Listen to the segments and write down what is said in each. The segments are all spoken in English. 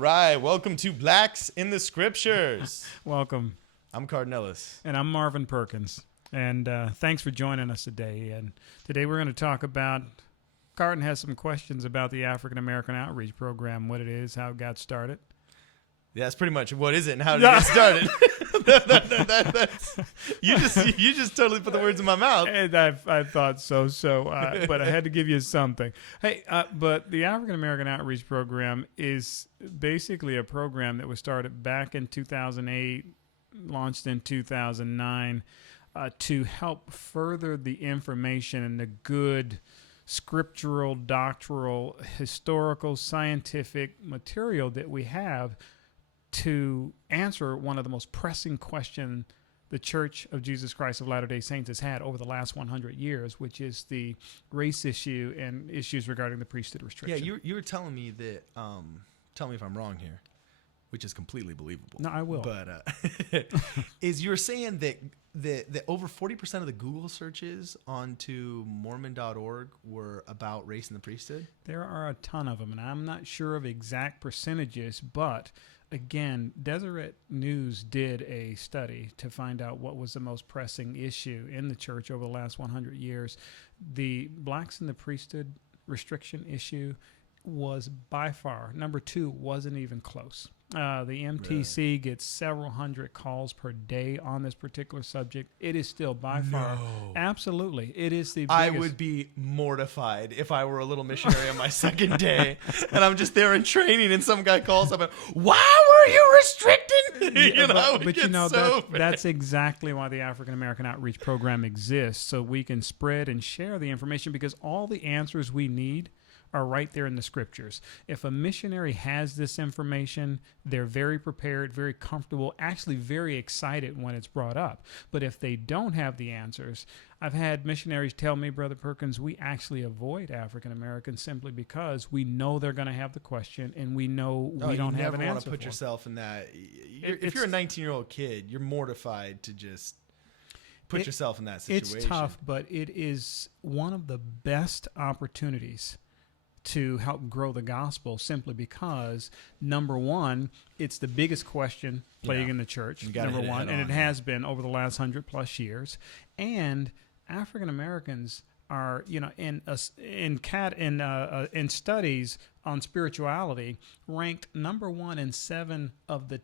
right, welcome to Blacks in the Scriptures. Welcome. I'm Cardinellis. And I'm Marvin Perkins. And thanks for joining us today. And today we're going to talk about, Cardin has some questions about the African American Outreach Program, what it is, how it got started. Yeah, that's pretty much what is it and how did it get started. You just totally put the words in my mouth. And I thought so. But I had to give you something. Hey, but the African American Outreach Program is basically a program that was started back in 2008, launched in 2009, to help further the information and the good scriptural, doctrinal, historical, scientific material that we have to answer one of the most pressing questions the Church of Jesus Christ of Latter-day Saints has had over the last 100 years, which is the race issue and issues regarding the priesthood restriction. Yeah, you were telling me that, tell me if I'm wrong here, which is completely believable. No, I will. But is you're saying that over 40% of the Google searches onto Mormon.org were about race and the priesthood? There are a ton of them, and I'm not sure of exact percentages, but again, Deseret News did a study to find out what was the most pressing issue in the church over the last 100 years. The blacks in the priesthood restriction issue was by far, number 2 wasn't even close. The MTC gets several hundred calls per day on this particular subject. It is still by far, absolutely, it is the biggest. I would be mortified if I were a little missionary on my second day and I'm just there in training and some guy calls up and, why were you restricting? That's exactly why the African American Outreach Program exists, so we can spread and share the information, because all the answers we need are right there in the scriptures. If a missionary has this information, they're very prepared, very comfortable, actually very excited when it's brought up. But if they don't have the answers, I've had missionaries tell me, Brother Perkins, we actually avoid African Americans simply because we know they're going to have the question and we know we don't have an answer. You never want to put yourself in that. If you're a 19-year-old kid, you're mortified to just put yourself in that situation. It's tough, but it is one of the best opportunities to help grow the gospel, simply because, number one, it's the biggest question plaguing the church, number one, and it has been over the last 100+ years. And African Americans are, in studies on spirituality, ranked number 1 in 7 of the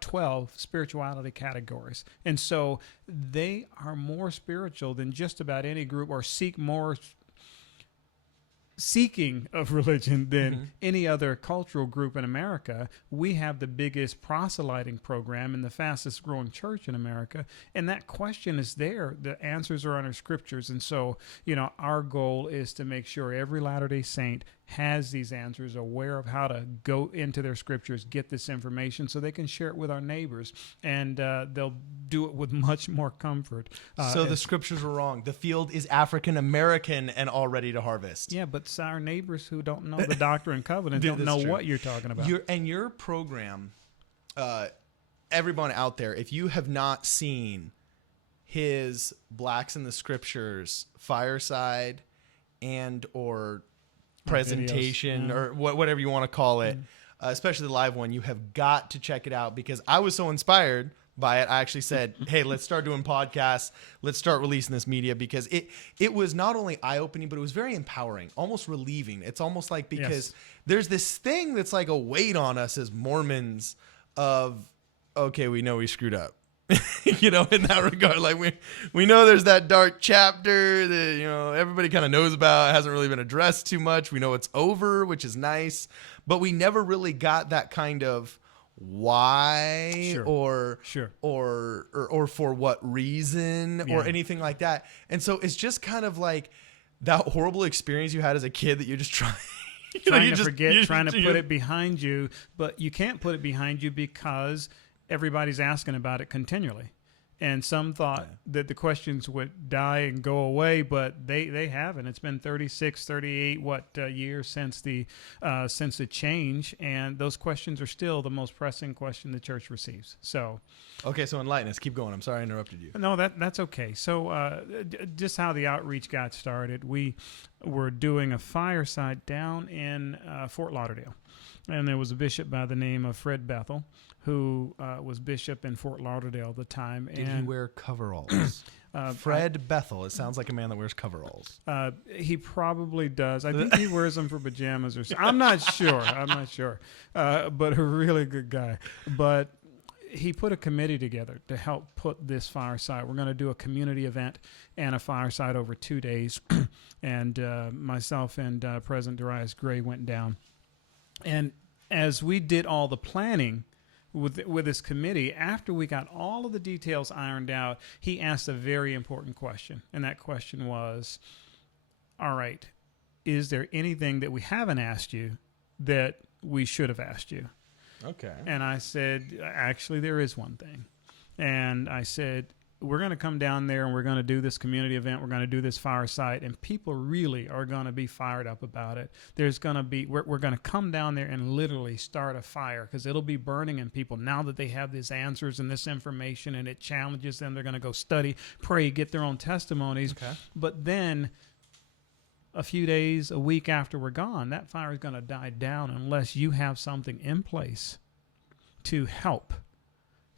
12 spirituality categories. And so they are more spiritual than just about any group, or seeking of religion than any other cultural group in America. We have the biggest proselyting program and the fastest growing church in America. And that question is there. The answers are in our scriptures. And so, our goal is to make sure every Latter-day Saint has these answers, aware of how to go into their scriptures, get this information so they can share it with our neighbors, and they'll do it with much more comfort. So the scriptures were wrong. The field is African American and all ready to harvest. Yeah, but our neighbors who don't know the Doctrine and Covenant don't know what you're talking about. Your program, everyone out there, if you have not seen his Blacks in the Scriptures fireside and or presentation or whatever you want to call it, especially the live one, you have got to check it out, because I was so inspired by it. I actually said, hey, let's start doing podcasts. Let's start releasing this media, because it was not only eye-opening, but it was very empowering, almost relieving. It's almost like, because there's this thing that's like a weight on us as Mormons of, okay, we know we screwed up. In that regard, like we know there's that dark chapter that everybody kind of knows about. It hasn't really been addressed too much. We know it's over, which is nice, but we never really got that kind of why or for what reason or anything like that. And so it's just kind of like that horrible experience you had as a kid that you're just trying trying to put it behind you, but you can't put it behind you because everybody's asking about it continually. And some thought that the questions would die and go away, but they haven't. It's been 36, 38 years since the change, and those questions are still the most pressing question the church receives. So, okay, so enlighten us. Keep going. I'm sorry I interrupted you. No, that's okay. So, just how the outreach got started, we were doing a fireside down in Fort Lauderdale. And there was a bishop by the name of Fred Bethel, who was bishop in Fort Lauderdale at the time. Did he wear coveralls? Fred Bethel. It sounds like a man that wears coveralls. He probably does. I think he wears them for pajamas or something. I'm not sure. But a really good guy. But he put a committee together to help put this fireside. We're going to do a community event and a fireside over 2 days. And myself and President Darius Gray went down. And as we did all the planning with this committee, after we got all of the details ironed out, he asked a very important question. And that question was, all right, is there anything that we haven't asked you that we should have asked you? Okay. And I said, actually, there is one thing. And I said, we're going to come down there and we're going to do this community event. We're going to do this fireside, and people really are going to be fired up about it. There's going to be, we're going to come down there and literally start a fire, because it'll be burning in people now that they have these answers and this information, and it challenges them. They're going to go study, pray, get their own testimonies. Okay. But then a few days, a week after we're gone, that fire is going to die down unless you have something in place to help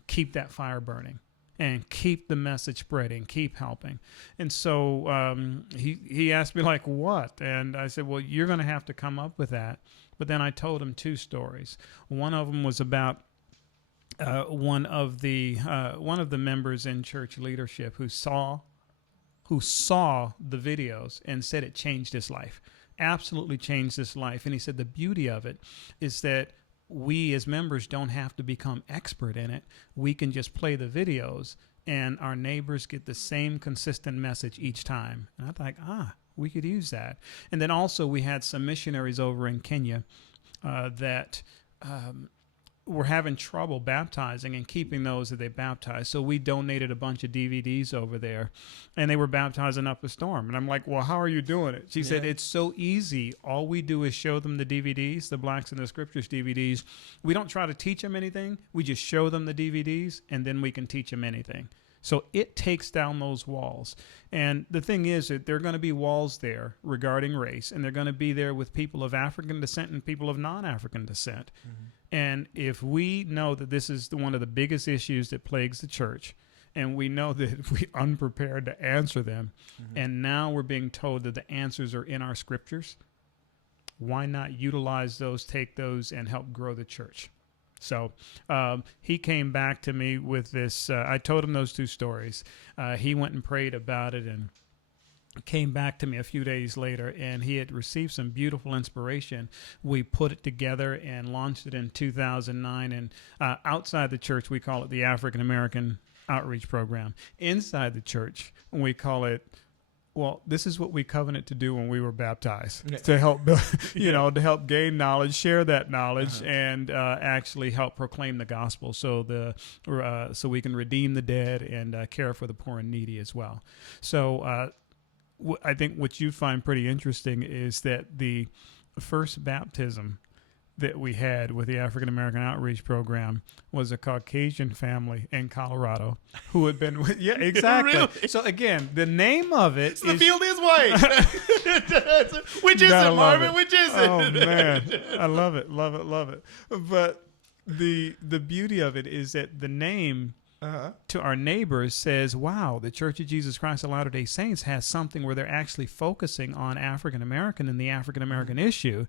keep that fire burning and keep the message spreading, keep helping. And so he asked me, like, what? And I said, well, you're going to have to come up with that. But then I told him 2 stories. One of them was about one of the members in church leadership who saw the videos and said it changed his life, absolutely changed his life. And he said the beauty of it is that we as members don't have to become expert in it. We can just play the videos and our neighbors get the same consistent message each time. And I thought, we could use that. And then also we had some missionaries over in Kenya that were having trouble baptizing and keeping those that they baptized. So we donated a bunch of DVDs over there, and they were baptizing up a storm. And I'm like, well, how are you doing it? She said, it's so easy. All we do is show them the DVDs, the Blacks in the Scriptures DVDs. We don't try to teach them anything. We just show them the DVDs, and then we can teach them anything. So it takes down those walls. And the thing is that there are going to be walls there regarding race, and they're going to be there with people of African descent and people of non-African descent. Mm-hmm. And if we know that this is one of the biggest issues that plagues the church, and we know that we're unprepared to answer them, and now we're being told that the answers are in our scriptures, why not utilize those, take those, and help grow the church? So he came back to me with this. I told him those 2 stories. He went and prayed about it and came back to me a few days later, and he had received some beautiful inspiration. We put it together and launched it in 2009. And outside the church, we call it the African American Outreach Program. Inside the church, we call it, well, this is what we covenant to do when we were baptized, to help, to help gain knowledge, share that knowledge, and actually help proclaim the gospel, so we can redeem the dead and care for the poor and needy as well. So I think what you find pretty interesting is that the first baptism that we had with the African American Outreach Program was a Caucasian family in Colorado who had been with, yeah, exactly. Really? So again, the name of it the field is white. Which is it, Marvin? Which is it? Oh man, I love it. But the beauty of it is that the name to our neighbors says, wow, the Church of Jesus Christ of Latter-day Saints has something where they're actually focusing on African American and the African American issue.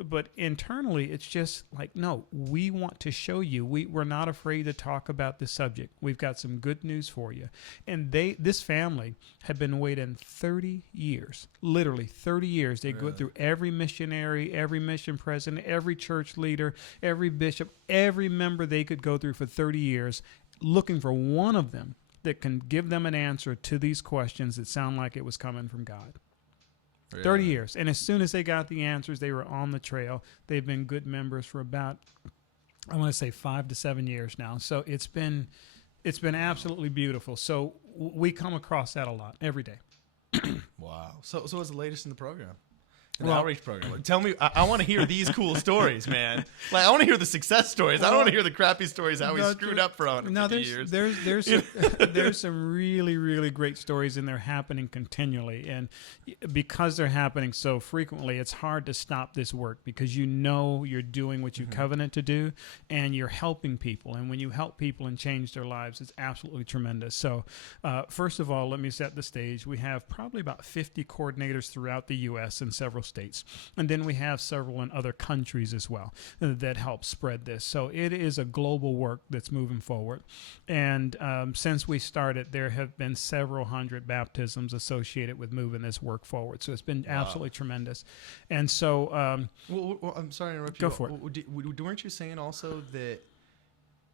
But internally, it's just like, no, we want to show you. We're not afraid to talk about this subject. We've got some good news for you. And this family had been waiting 30 years, literally 30 years. They go through every missionary, every mission president, every church leader, every bishop, every member they could go through for 30 years, looking for one of them that can give them an answer to these questions that sound like it was coming from God. Really? 30 years. And as soon as they got the answers, they were on the trail. They've been good members for about, I want to say 5 to 7 years now. So it's been absolutely beautiful. So we come across that a lot every day. Wow. So what's the latest in the program? An outreach program. Like, tell me, I want to hear these cool stories, man. Like, I want to hear the success stories. I don't want to hear the crappy stories how we screwed up for 150 years. There's some really, really great stories, and they're happening continually. And because they're happening so frequently, it's hard to stop this work because you know you're doing what you covenant to do, and you're helping people. And when you help people and change their lives, it's absolutely tremendous. So, first of all, let me set the stage. We have probably about 50 coordinators throughout the U.S. and several states. And then we have several in other countries as well that help spread this. So it is a global work that's moving forward. And since we started, there have been several hundred baptisms associated with moving this work forward. So it's been absolutely tremendous. And so... well, I'm sorry to interrupt you. Go for it. Weren't you saying also that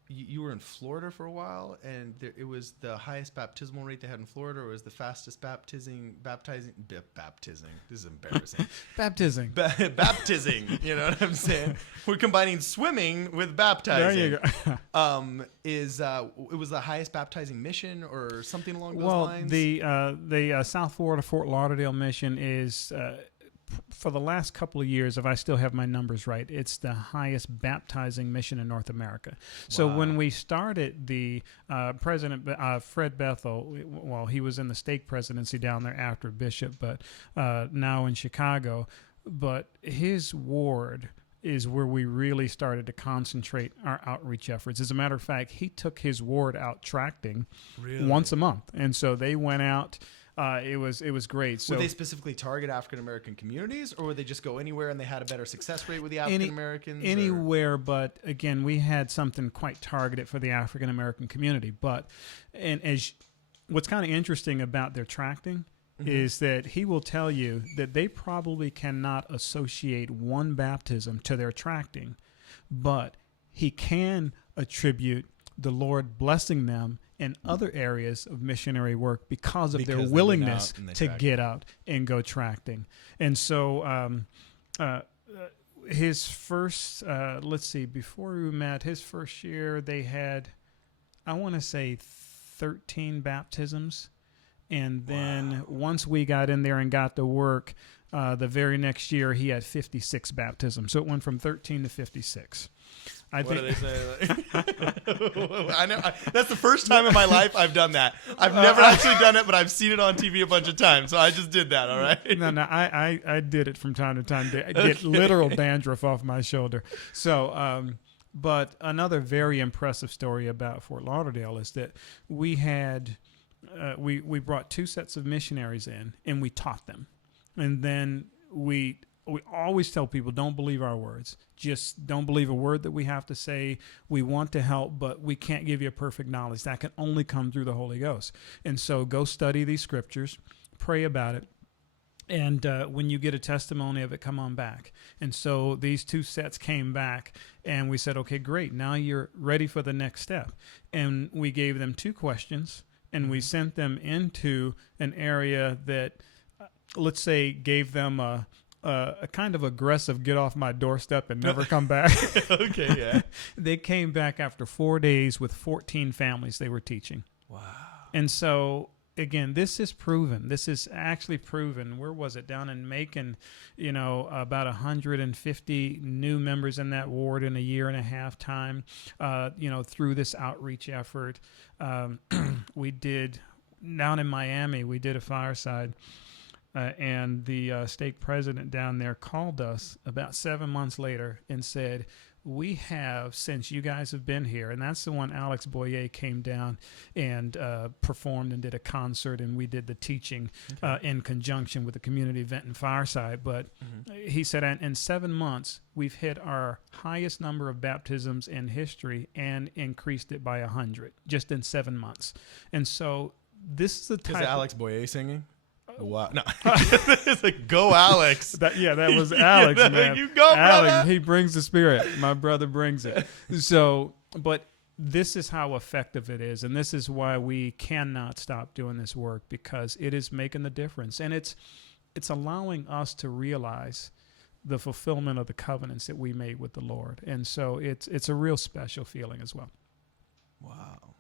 you were in Florida for a while, and it was the highest baptismal rate they had in Florida, or was the fastest baptizing? This is embarrassing. Baptizing. Baptizing. You know what I'm saying? We're combining swimming with baptizing. There you go. It was the highest baptizing mission, or something along those lines? The South Florida Fort Lauderdale mission is. For the last couple of years, if I still have my numbers right, it's the highest baptizing mission in North America. So when we started, the President Fred Bethel, well, he was in the stake presidency down there after Bishop, but now in Chicago. But his ward is where we really started to concentrate our outreach efforts. As a matter of fact, he took his ward out tracting once a month. And so they went out. It was great. So would they specifically target African American communities, or would they just go anywhere and they had a better success rate with the African Americans? Anywhere, but again, we had something quite targeted for the African American community. But what's kind of interesting about their tracting is that he will tell you that they probably cannot associate one baptism to their tracting, but he can attribute the Lord blessing them in other areas of missionary work because of their willingness to get out and go tracting. And so his first, before we met, his first year, they had, I want to say 13 baptisms. And then once we got in there and got to work, the very next year, he had 56 baptisms. So it went from 13 to 56. What do they say? I know. That's the first time in my life I've done that. I've never actually done it, but I've seen it on TV a bunch of times. So I just did that, all right? No, I did it from time to time to get literal dandruff off my shoulder. So, but another very impressive story about Fort Lauderdale is that we had, we brought 2 sets of missionaries in, and we taught them. And then we always tell people, don't believe our words. Just don't believe a word that we have to say. We want to help, but we can't give you a perfect knowledge. That can only come through the Holy Ghost. And so go study these scriptures, pray about it, and when you get a testimony of it, come on back. And so these 2 sets came back, and we said, okay, great. Now you're ready for the next step. And we gave them 2 questions, and we sent them into an area that, let's say, gave them a kind of aggressive get off my doorstep and never come back. Okay, yeah. They came back after 4 days with 14 families they were teaching. Wow. And so, again, this is proven. This is actually proven. Where was it? Down in Macon, about 150 new members in that ward in a year and a half time, through this outreach effort. We did, down in Miami, we did a fireside. And the stake president down there called us about 7 months later and said, we have, since you guys have been here, and that's the one Alex Boyer came down and performed and did a concert, and we did the teaching in conjunction with the community event and fireside. But he said, in 7 months, we've hit our highest number of baptisms in history and increased it by 100 just in 7 months. And so this is the type. Is Alex Boyer singing? Wow. No. It's like, go Alex. That was Alex, man. You go, Alex, brother. he brings the spirit. My brother brings it. So, but this is how effective it is. And this is why we cannot stop doing this work, because it is making the difference. And it's allowing us to realize the fulfillment of the covenants that we made with the Lord. And so it's a real special feeling as well. Wow.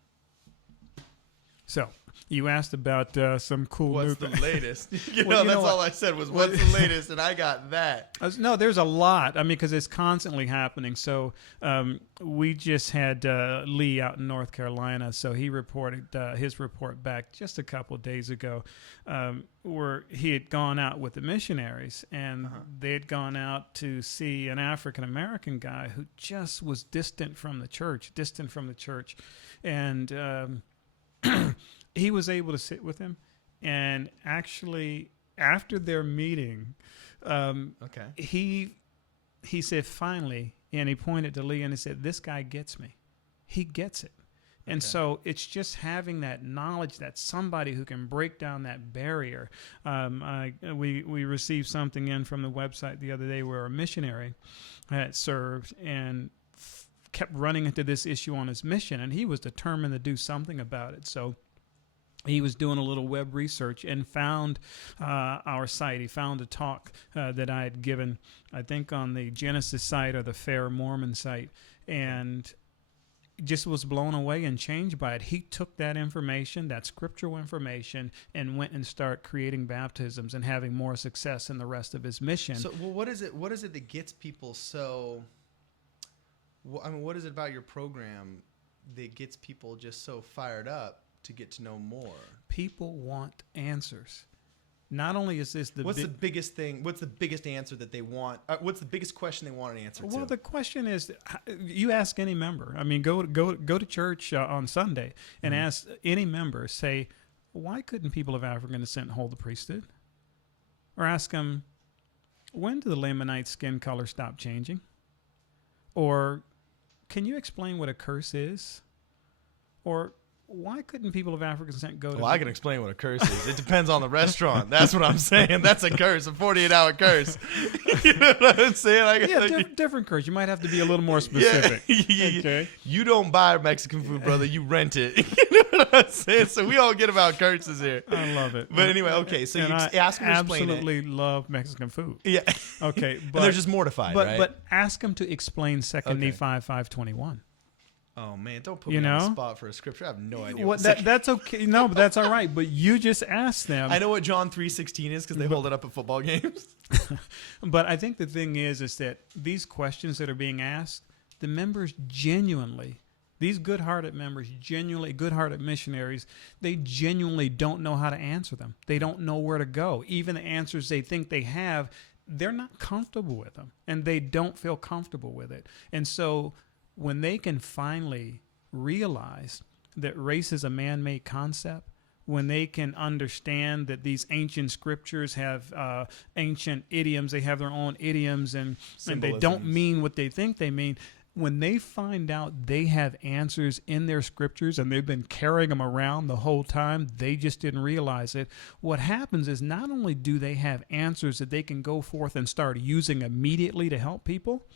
So you asked about some cool What's new the latest? Well, That's all I said was, what's the latest? And I got that. No, there's a lot. I mean, because it's constantly happening. So we just had Lee out in North Carolina. So he reported his report back just a couple of days ago, where he had gone out with the missionaries, and they had gone out to see an African American guy who just was distant from the church, and he was able to sit with him, and actually after their meeting, he said finally, and he pointed to Lee and he said, "This guy gets me. He gets it." And so it's just having that knowledge that somebody who can break down that barrier. We received something in from the website the other day where a missionary had served and kept running into this issue on his mission, and he was determined to do something about it. So he was doing a little web research and found our site. He found a talk that I had given, I think, on the Genesis site or the Fair Mormon site, and just was blown away and changed by it. He took that information, that scriptural information, and went and started creating baptisms and having more success in the rest of his mission. So, well, what is it that gets people so? I mean, what is it about your program that gets people just so fired up to get to know more? People want answers. Not only is this what's the biggest thing? What's the biggest answer that they want? What's the biggest question they want an answer to? Well, the question is, you ask any member. I mean, go to church on Sunday and ask any member. Say, why couldn't people of African descent hold the priesthood? Or ask them, when did the Lamanite skin color stop changing? Or can you explain what a curse is? Or why couldn't people of African descent go to... Well, I can explain what a curse is. It depends on the restaurant. That's what I'm saying. That's a curse, a 48-hour curse. You know what I'm saying? Different curse. You might have to be a little more specific. Yeah. Okay. You don't buy Mexican food, brother. You rent it. You know what I'm saying? So we all get about curses here. I love it. But anyway, okay. So you ask them to explain it. I absolutely love Mexican food. Yeah. Okay. But they're just mortified, right? But ask them to explain 2 Nephi 5:21. Oh man, don't put me on the spot for a scripture. I have no idea. That's okay. No, but that's all right. But you just ask them. I know what John 3:16 is because they hold it up at football games. But I think the thing is that these questions that are being asked, the members genuinely, these good-hearted members, genuinely good-hearted missionaries, they genuinely don't know how to answer them. They don't know where to go. Even the answers they think they have, they're not comfortable with them, and they don't feel comfortable with it. And so when they can finally realize that race is a man-made concept, when they can understand that these ancient scriptures have ancient idioms, they have their own idioms, and they don't mean what they think they mean, when they find out they have answers in their scriptures and they've been carrying them around the whole time, they just didn't realize it. What happens is not only do they have answers that they can go forth and start using immediately to help people,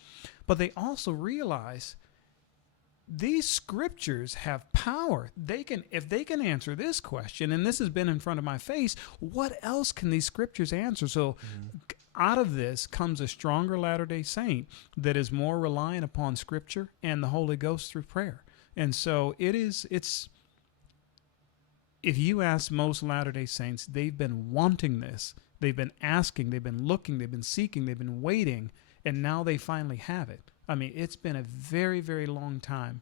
but they also realize these scriptures have power. If they can answer this question, and this has been in front of my face, what else can these scriptures answer? So out of this comes a stronger Latter-day Saint that is more reliant upon scripture and the Holy Ghost through prayer. And so it's if you ask most Latter-day Saints, they've been wanting this. They've been asking, they've been looking, they've been seeking, they've been waiting, and now they finally have it. I mean, it's been a very, very long time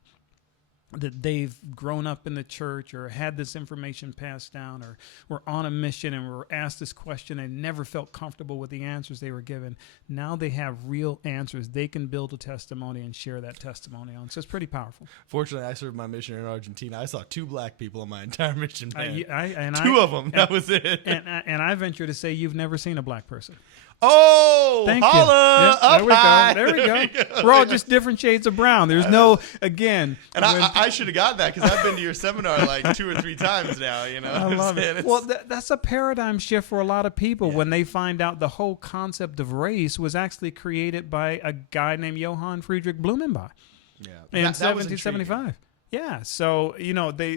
that they've grown up in the church or had this information passed down or were on a mission and were asked this question and never felt comfortable with the answers they were given. Now they have real answers. They can build a testimony and share that testimony on. So it's pretty powerful. Fortunately, I served my mission in Argentina. I saw 2 black people on my entire mission. Man. Two of them. That was it. And I venture to say you've never seen a black person. Oh, thank holla, you. Yep, up high. There we go. We're all just different shades of brown. There's no, again. And I should have got that because I've been to your seminar like 2 or 3 times now. You know, I love it. Well, that's a paradigm shift for a lot of people when they find out the whole concept of race was actually created by a guy named Johann Friedrich Blumenbach in 1775. Yeah, so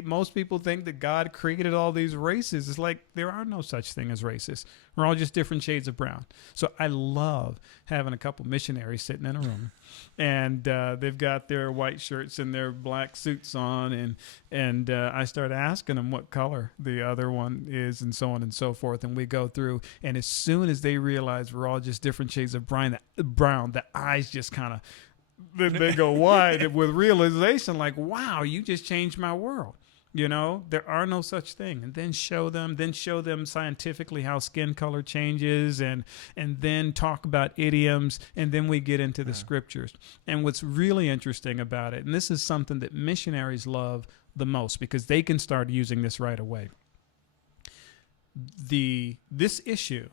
most people think that God created all these races. It's like there are no such thing as races. We're all just different shades of brown. So I love having a couple missionaries sitting in a room, and they've got their white shirts and their black suits on, and I start asking them what color the other one is, and so on and so forth. And we go through, and as soon as they realize we're all just different shades of brown, the eyes just kind of they go wide with realization, like, wow, you just changed my world. There are no such thing. And then show them scientifically how skin color changes, and then talk about idioms, and then we get into the scriptures. And what's really interesting about it, and this is something that missionaries love the most because they can start using this right away. This issue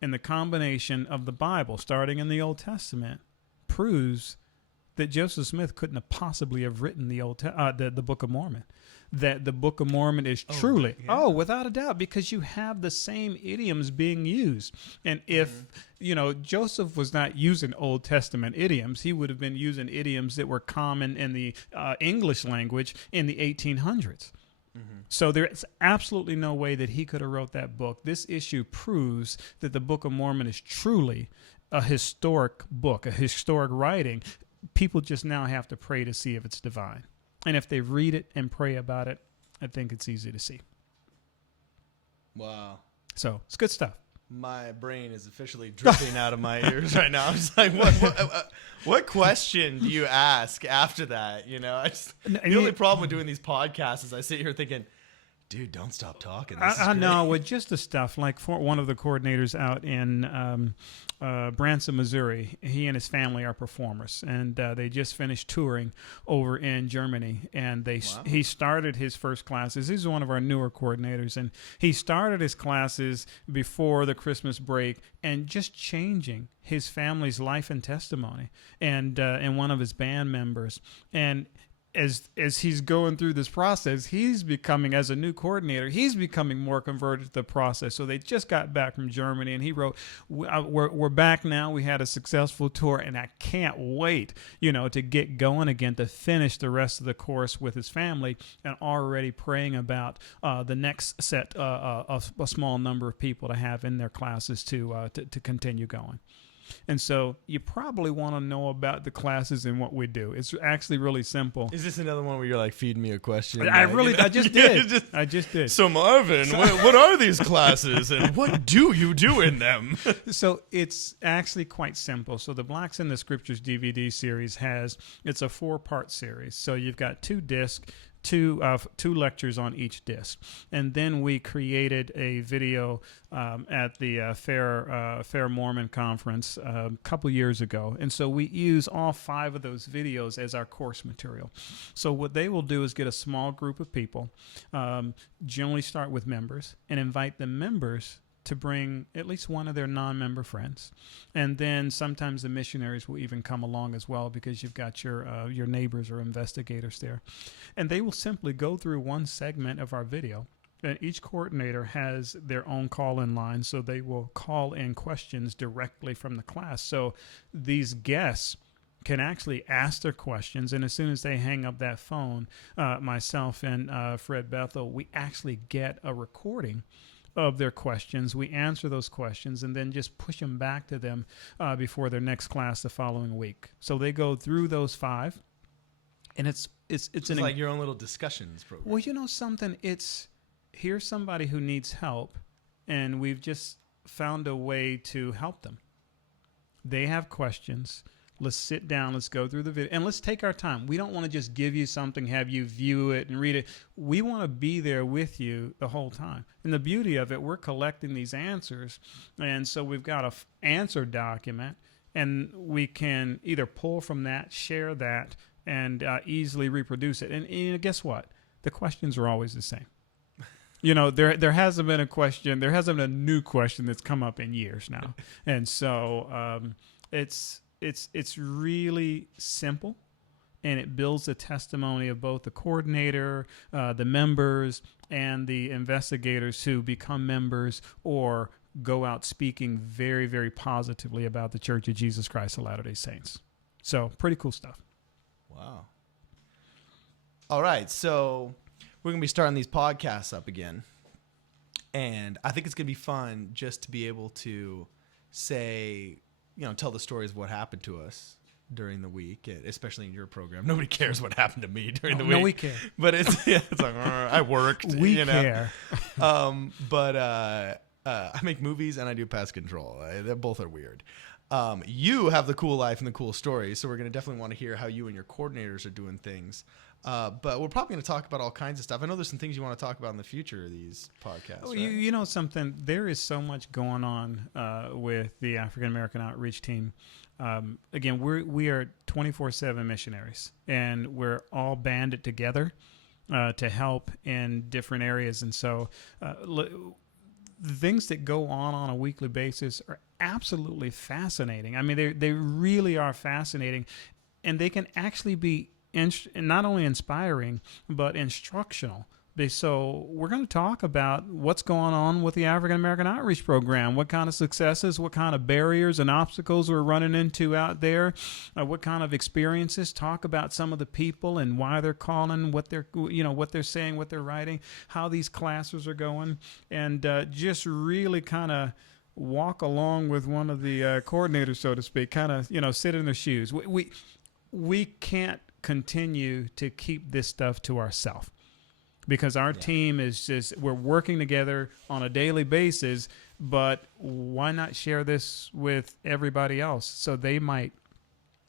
and the combination of the Bible, starting in the Old Testament, proves that Joseph Smith couldn't have possibly have written the Book of Mormon. That the Book of Mormon is truly, without a doubt, because you have the same idioms being used. And if, Joseph was not using Old Testament idioms, he would have been using idioms that were common in the English language in the 1800s. So there's absolutely no way that he could have wrote that book. This issue proves that the Book of Mormon is truly a historic book, a historic writing. People just now have to pray to see if it's divine. And if they read it and pray about it, I think it's easy to see. Wow. So it's good stuff. My brain is officially dripping out of my ears right now. I'm just like, what question do you ask after that? The only problem with doing these podcasts is I sit here thinking, dude, don't stop talking. I know, with just the stuff, like for one of the coordinators out in Branson, Missouri, he and his family are performers, and they just finished touring over in Germany, and he started his first classes. He's one of our newer coordinators, and he started his classes before the Christmas break, and just changing his family's life and testimony, and one of his band members, and as he's going through this process, he's becoming, as a new coordinator, he's becoming more converted to the process. So they just got back from Germany, and he wrote, we're back now. We had a successful tour, and I can't wait, to get going again, to finish the rest of the course with his family, and already praying about the next set of a small number of people to have in their classes to continue going. And so you probably want to know about the classes and what we do. It's actually really simple. Is this another one where you're like feeding me a question? I just did. I just did. So Marvin, what are these classes and what do you do in them? So it's actually quite simple. So the Blacks in the Scriptures DVD series it's a 4-part series. So you've got 2 discs. Two lectures on each disc, and then we created a video at the Fair Mormon conference a couple years ago, and so we use all 5 of those videos as our course material. So what they will do is get a small group of people, generally start with members, and invite the members to bring at least one of their non-member friends. And then sometimes the missionaries will even come along as well, because you've got your neighbors or investigators there. And they will simply go through one segment of our video. And each coordinator has their own call-in line, so they will call in questions directly from the class. So these guests can actually ask their questions, and as soon as they hang up that phone, myself and Fred Bethel, we actually get a recording of their questions. We answer those questions and then just push them back to them before their next class the following week. So they go through those 5, and it's like your own little discussions program. Well, something. Here's somebody who needs help, and we've just found a way to help them. They have questions. Let's sit down. Let's go through the video, and let's take our time. We don't want to just give you something, have you view it and read it. We want to be there with you the whole time. And the beauty of it, we're collecting these answers, and so we've got an answer document, and we can either pull from that, share that, and easily reproduce it. And guess what? The questions are always the same. There hasn't been a question. There hasn't been a new question that's come up in years now, and so It's really simple, and it builds a testimony of both the coordinator, the members, and the investigators who become members or go out speaking very, very positively about the Church of Jesus Christ of Latter-day Saints. So pretty cool stuff. Wow. All right, so we're going to be starting these podcasts up again. And I think it's going to be fun just to be able to say, tell the stories of what happened to us during the week, especially in your program. Nobody cares what happened to me during the week. No, we care. But it's like, I worked. We care. But I make movies and I do pest control. They both are weird. You have the cool life and the cool stories, so we're going to definitely want to hear how you and your coordinators are doing things. But we're probably going to talk about all kinds of stuff. I know there's some things you want to talk about in the future of these podcasts. Oh, right? you know something? There is so much going on with the African American Outreach Team. Again, we are 24/7 missionaries, and we're all banded together to help in different areas. And so the things that go on a weekly basis are absolutely fascinating. I mean, they really are fascinating, and they can actually be not only inspiring, but instructional. So we're going to talk about what's going on with the African American Outreach Program, what kind of successes, what kind of barriers and obstacles we're running into out there, what kind of experiences, talk about some of the people and why they're calling, what they're saying, what they're writing, how these classes are going, and just really kind of walk along with one of the coordinators, so to speak, kind of, sit in their shoes. We can't continue to keep this stuff to ourselves, because our team is we're working together on a daily basis, but why not share this with everybody else so they might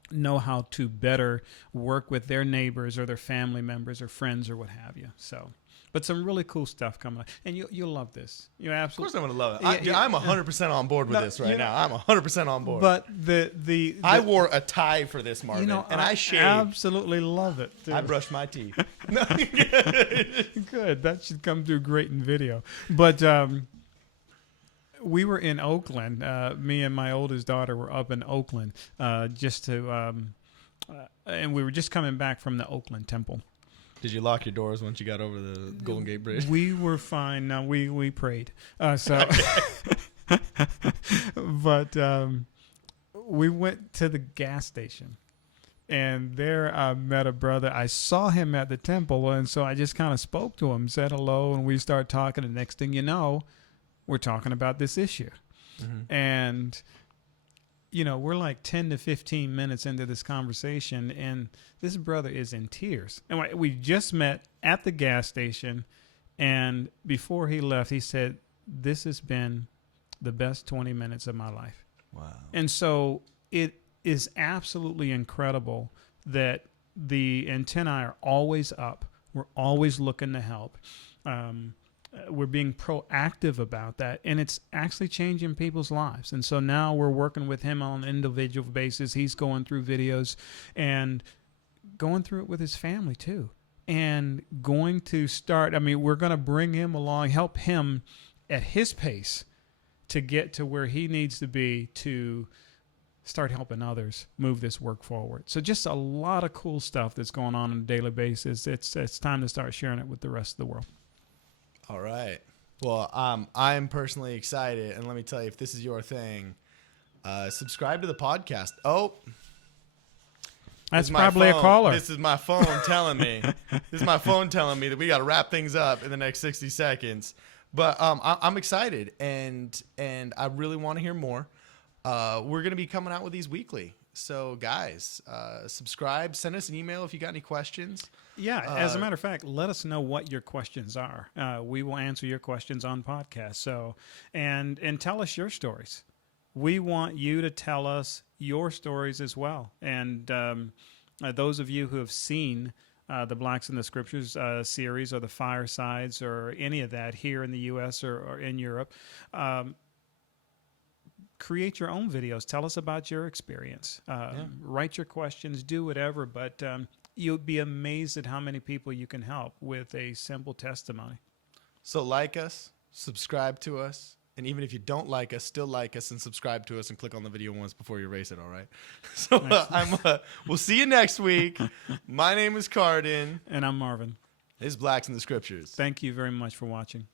know how to better work with their neighbors or their family members or friends or what have you. So, but some really cool stuff coming up, and you'll love this. You absolutely. Of course, I'm going to love it. I'm 100% on board with this right now. I'm 100% on board. But the I wore a tie for this, Marvin, and I shaved. Absolutely love it. Too. I brushed my teeth. Good. That should come through great in video. But we were in Oakland. Me and my oldest daughter were up in Oakland just to, and we were just coming back from the Oakland Temple. Did you lock your doors once you got over the Golden Gate Bridge? We were fine. No, we prayed. But we went to the gas station, and there I met a brother. I saw him at the temple, and so I just kind of spoke to him, said hello, and we started talking. And next thing you know, we're talking about this issue. Mm-hmm. And we're like 10 to 15 minutes into this conversation, and this brother is in tears. And we just met at the gas station, and before he left, he said, "This has been the best 20 minutes of my life." Wow. And so it is absolutely incredible that the antennae are always up. We're always looking to help. We're being proactive about that, and it's actually changing people's lives. And so now we're working with him on an individual basis. He's going through videos and going through it with his family too, and going to start. I mean, we're going to bring him along, help him at his pace to get to where he needs to be to start helping others move this work forward. So just a lot of cool stuff that's going on a daily basis. It's time to start sharing it with the rest of the world. All right. Well, I'm personally excited, and let me tell you, if this is your thing, subscribe to the podcast. Oh, that's probably a caller. This is my phone telling me. This is my phone telling me that we got to wrap things up in the next 60 seconds. But I'm excited, and I really want to hear more. We're going to be coming out with these weekly. So, guys, subscribe. Send us an email if you got any questions. Yeah, as a matter of fact, let us know what your questions are. We will answer your questions on podcast. So, and tell us your stories. We want you to tell us your stories as well. And those of you who have seen the Blacks in the Scriptures series, or the Firesides, or any of that here in the U.S. or in Europe, create your own videos. Tell us about your experience. Write your questions. Do whatever. But you'll be amazed at how many people you can help with a simple testimony. So like us, subscribe to us, and even if you don't like us, still like us and subscribe to us and click on the video once before you erase it, all right? So we'll see you next week. My name is Cardin. And I'm Marvin. This is Blacks in the Scriptures. Thank you very much for watching.